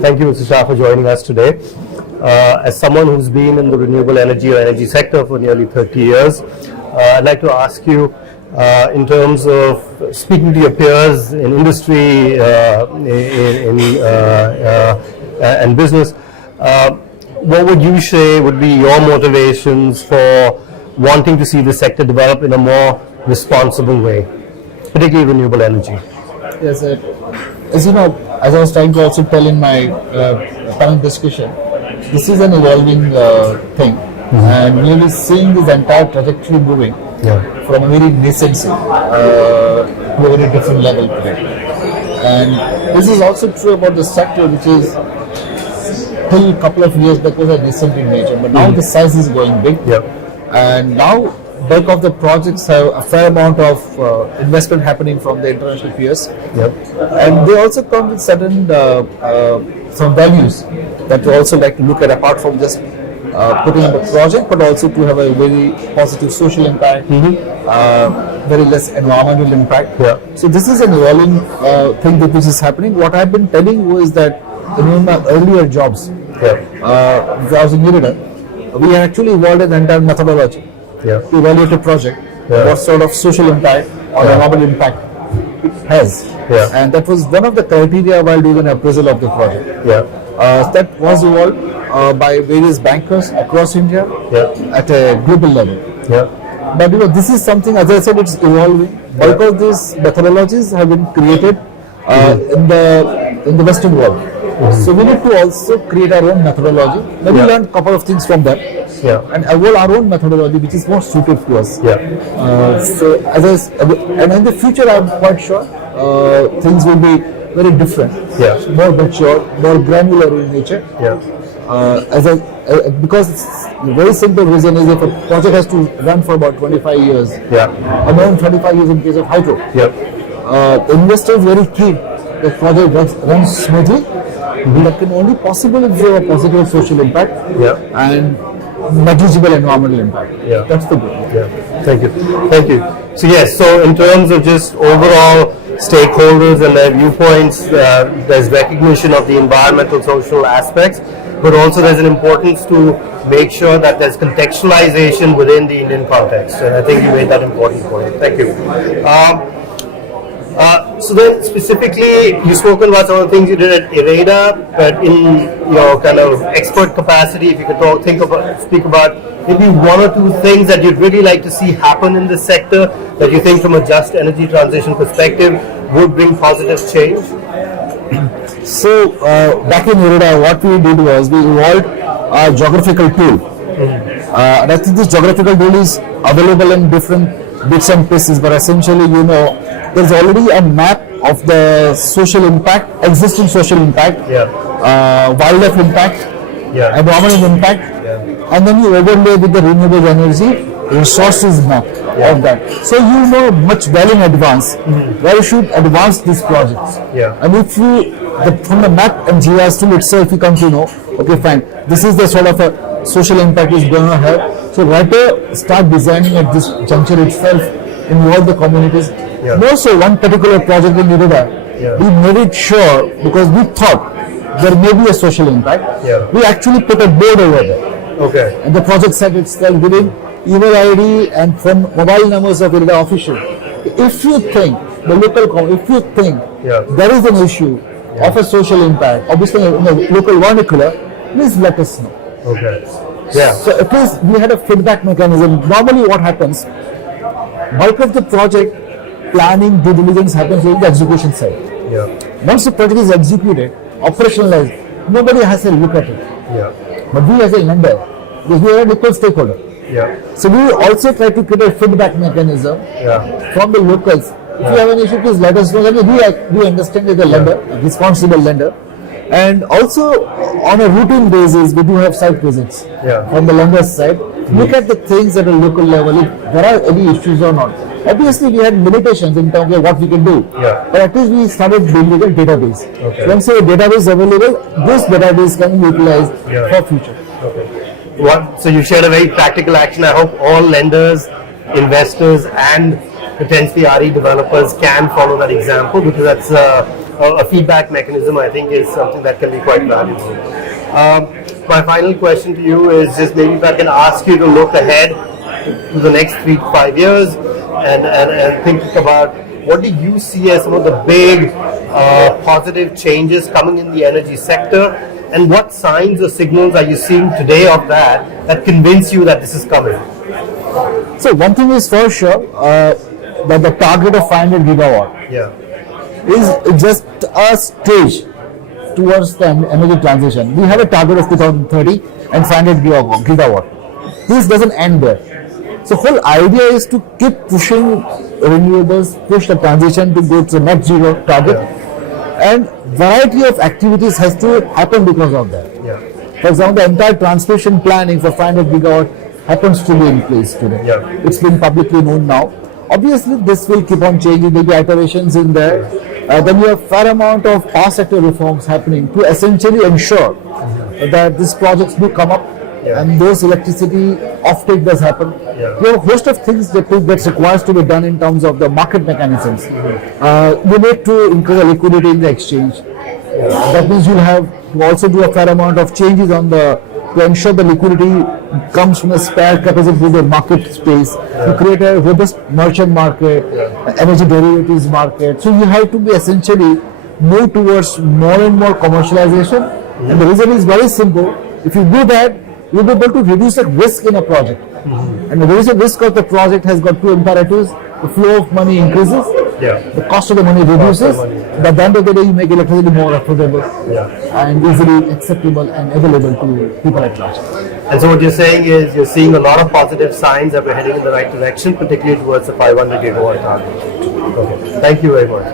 Thank you, Mr. Shah, for joining us today. As someone who's been in the renewable energy or energy sector for nearly 30 years, I'd like to ask you, in terms of speaking to your peers in industry, and business, what would you say would be your motivations for wanting to see the sector develop in a more responsible way, particularly renewable energy? Yes, as you know, as I was trying to also tell in my panel discussion, this is an evolving thing, and we will be seeing this entire trajectory moving from a very nascency to a very different level today. And this is also true about the sector, which is till a couple of years back was a nascent in nature, but now the size is going big, and now bulk of the projects have a fair amount of investment happening from the international peers, and they also come with certain some values that we also like to look at, apart from just putting up a project, but also to have a very positive social impact, very less environmental impact. So this is an evolving thing that this is happening. What I've been telling you is that in my earlier jobs, when I was in Irida, we actually evolved an entire methodology to evaluate a project, what sort of social impact or environmental impact it has. And that was one of the criteria while doing an appraisal of the project. That was evolved by various bankers across India at a global level. But this is something, as I said, it's evolving. Bulk of these methodologies have been created in the Western world. So we need to also create our own methodology. Maybe learn a couple of things from them, and evolve our own methodology, which is more suited to us. So and in the future, I'm quite sure things will be very different, more mature, more granular in nature. Because the very simple reason is if a project has to run for about 25 years, around 25 years in case of hydro, the investor is very keen that project runs smoothly. That can only possible if you have a positive social impact and negligible environmental impact. That's the goal. Thank you. So yes, so in terms of just overall stakeholders and their viewpoints, there's recognition of the environmental, social aspects, but also there's an importance to make sure that there's contextualization within the Indian context. And I think you made that important point. Thank you. So then specifically, you've spoken about some of the things you did at IREDA, but in your kind of expert capacity, if you could speak about maybe one or two things that you'd really like to see happen in this sector that you think from a just energy transition perspective would bring positive change? So back in IREDA, what we did was we evolved a geographical tool. And I think this geographical tool is available in different bits and pieces, but essentially, there's already a map of the social impact, existing social impact, wildlife impact, environmental impact, and then you overlay with the renewable energy resources map of that. So you know much well in advance where you should advance these projects. And if you, from the map and GIS tool itself, you come to know, okay, fine, this is the sort of a social impact is going to have. So rather start designing at this juncture itself, involve the communities. More so, one particular project in IREDA, we made it sure because we thought there may be a social impact. We actually put a board over there. And the project site itself giving email ID and phone mobile numbers of IREDA official. If you think there is an issue of a social impact, obviously in the local vernacular, please let us know. So at least we had a feedback mechanism. Normally what happens, bulk of the project planning, due diligence happens in the execution side. Once the project is executed, operationalized, nobody has a look at it. But we as a lender, because we are an equal stakeholder. So we also try to create a feedback mechanism from the locals. If you have an issue, please let us know. We understand as a lender, a responsible lender. And also on a routine basis, we do have site visits from the lender's side. Look at the things at a local level, if there are any issues or not. Obviously, we had limitations in terms of what we can do, but at least we started building a database. So once a database is available, this database can be utilized for future. So you shared a very practical action. I hope all lenders, investors, and potentially RE developers can follow that example, because that's a feedback mechanism, I think, is something that can be quite valuable. My final question to you is just maybe if I can ask you to look ahead to the next 3 to 5 years and think about what do you see as some of the big positive changes coming in the energy sector, and what signs or signals are you seeing today of that convince you that this is coming? So one thing is for sure that the target of 500 gigawatt is just a stage towards the energy transition. We have a target of 2030 and 500 gigawatt. This doesn't end there. So whole idea is to keep pushing renewables, push the transition to go to the net zero target, and variety of activities has to happen because of that. For example, the entire transmission planning for 500 gigawatt happens to be in place today. It's been publicly known now. Obviously, this will keep on changing. There will be iterations in there. Then we have fair amount of power sector reforms happening to essentially ensure that these projects do come up and those electricity offtake does happen. We have a host of things that requires to be done in terms of the market mechanisms. You need to increase the liquidity in the exchange. That means you'll have to also do a fair amount of changes on to ensure the liquidity comes from the spare capacity to the market space, to create a robust merchant market, energy derivatives market. So you have to be essentially move towards more and more commercialization. And the reason is very simple. If you do that, you'll be able to reduce the risk in a project. And the risk of the project has got two imperatives. The flow of money increases, the cost of the money reduces, but at the end of the day you make electricity more affordable and easily acceptable and available to people at large. And so what you're saying is you're seeing a lot of positive signs that we're heading in the right direction, particularly towards the 500 gigawatt target. Okay. Thank you very much.